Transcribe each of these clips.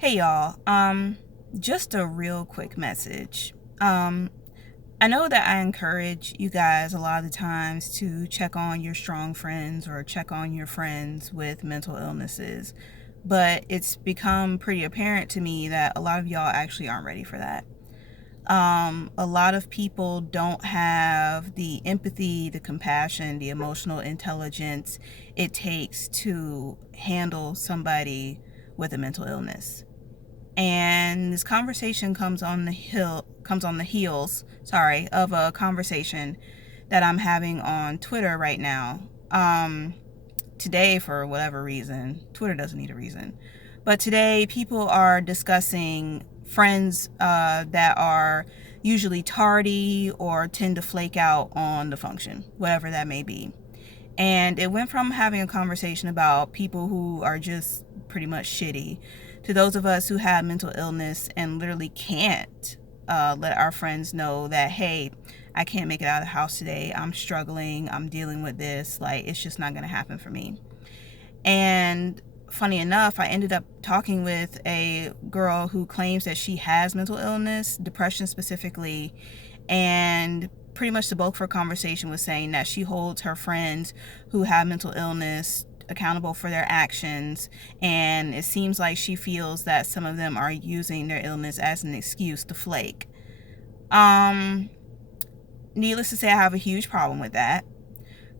Hey y'all. Just a real quick message. I know that I encourage you guys a lot of the times to check on your strong friends or check on your friends with mental illnesses, but it's become pretty apparent to me that a lot of y'all actually aren't ready for that. A lot of people don't have the empathy, the compassion, the emotional intelligence it takes to handle somebody with a mental illness. And this conversation comes on the heels, of a conversation that I'm having on Twitter right now. Today, for whatever reason, Twitter doesn't need a reason, but today people are discussing friends that are usually tardy or tend to flake out on the function, whatever that may be. And it went from having a conversation about people who are just pretty much shitty to those of us who have mental illness and literally can't let our friends know that, hey, I can't make it out of the house today. I'm struggling. I'm dealing with this. Like, it's just not going to happen for me. And funny enough, I ended up talking with a girl who claims that she has mental illness, depression specifically, and pretty much the bulk of her conversation was saying that she holds her friends who have mental illness accountable for their actions, and it seems like she feels that some of them are using their illness as an excuse to flake. Um, Needless to say, I have a huge problem with that.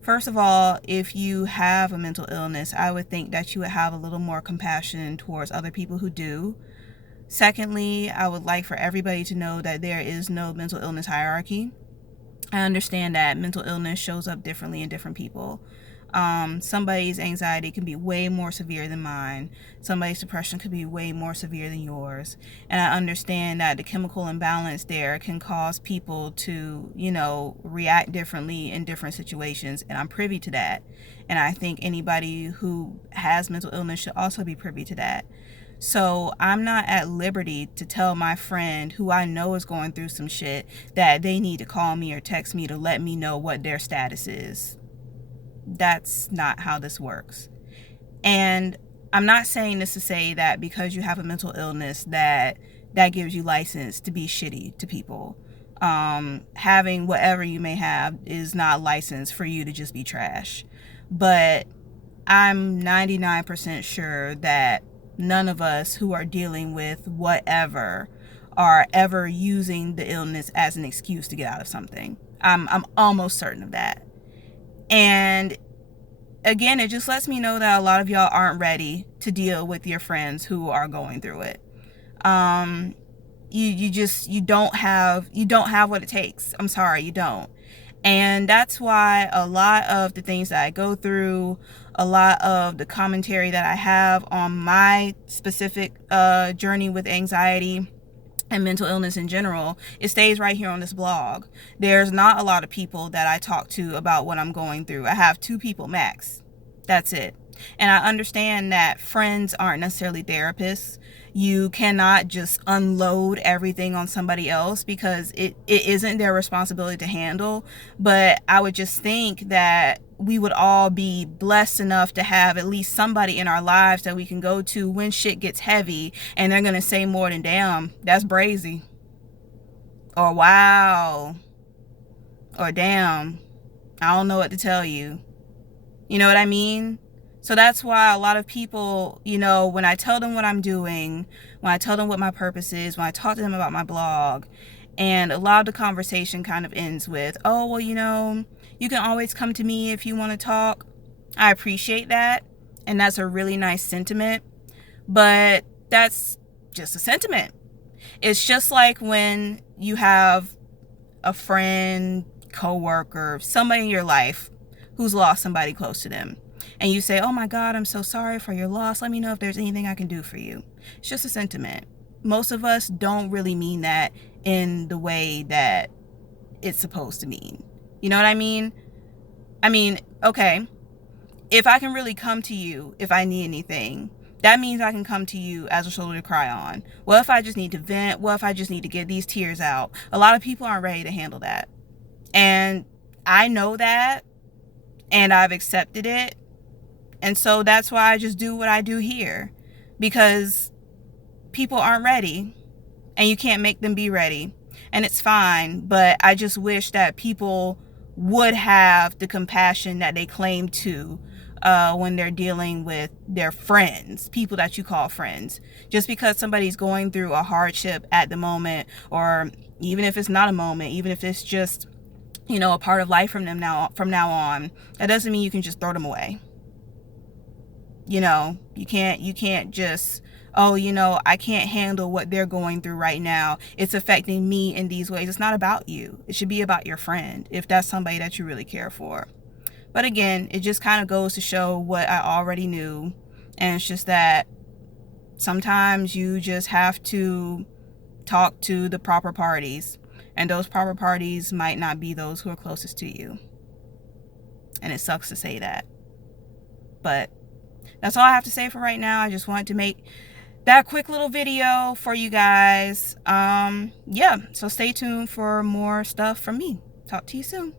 First of all, if you have a mental illness, I would think that you would have a little more compassion towards other people who do. Secondly, I would like for everybody to know that there is no mental illness hierarchy. I understand that mental illness shows up differently in different people. Somebody's anxiety can be way more severe than mine. Somebody's depression could be way more severe than yours. And I understand that the chemical imbalance there can cause people to, react differently in different situations. And I'm privy to that. And I think anybody who has mental illness should also be privy to that. So I'm not at liberty to tell my friend who I know is going through some shit that they need to call me or text me to let me know what their status is. That's not how this works. And I'm not saying this to say that because you have a mental illness that gives you license to be shitty to people. Having whatever you may have is not license for you to just be trash. But I'm 99% sure that none of us who are dealing with whatever are ever using the illness as an excuse to get out of something. I'm almost certain of that. And again, it just lets me know that a lot of y'all aren't ready to deal with your friends who are going through it. Um, you don't have what it takes. I'm sorry, you don't. And that's why a lot of the things that I go through, a lot of the commentary that I have on my specific journey with anxiety and mental illness in general, it stays right here on this blog. There's not a lot of people that I talk to about what I'm going through. I have 2 people max. That's it. And I understand that friends aren't necessarily therapists. You cannot just unload everything on somebody else because it isn't their responsibility to handle. But I would just think that we would all be blessed enough to have at least somebody in our lives that we can go to when shit gets heavy and they're going to say more than, damn, that's brazy. Or wow. Or damn, I don't know what to tell you. You know what I mean? So that's why a lot of people, when I tell them what I'm doing, when I tell them what my purpose is, when I talk to them about my blog, and a lot of the conversation kind of ends with, oh, well, you can always come to me if you want to talk. I appreciate that. And that's a really nice sentiment. But that's just a sentiment. It's just like when you have a friend, coworker, somebody in your life who's lost somebody close to them. And you say, oh my God, I'm so sorry for your loss. Let me know if there's anything I can do for you. It's just a sentiment. Most of us don't really mean that in the way that it's supposed to mean. You know what I mean? Okay, if I can really come to you if I need anything, that means I can come to you as a shoulder to cry on. What if I just need to vent? What if I just need to get these tears out? A lot of people aren't ready to handle that. And I know that, and I've accepted it. And so that's why I just do what I do here. Because people aren't ready, and you can't make them be ready, and it's fine. But I just wish that people would have the compassion that they claim to when they're dealing with their friends, people that you call friends. Just because somebody's going through a hardship at the moment, or even if it's not a moment, even if it's just, you know, a part of life from now on, that doesn't mean you can just throw them away. You know, you can't just, oh, you know, I can't handle what they're going through right now, it's affecting me in these ways. It's not about you. It should be about your friend, if that's somebody that you really care for. But again, it just kind of goes to show what I already knew. And it's just that sometimes you just have to talk to the proper parties. And those proper parties might not be those who are closest to you. And it sucks to say that. But that's all I have to say for right now. I just wanted to make that quick little video for you guys. Yeah, so stay tuned for more stuff from me. Talk to you soon.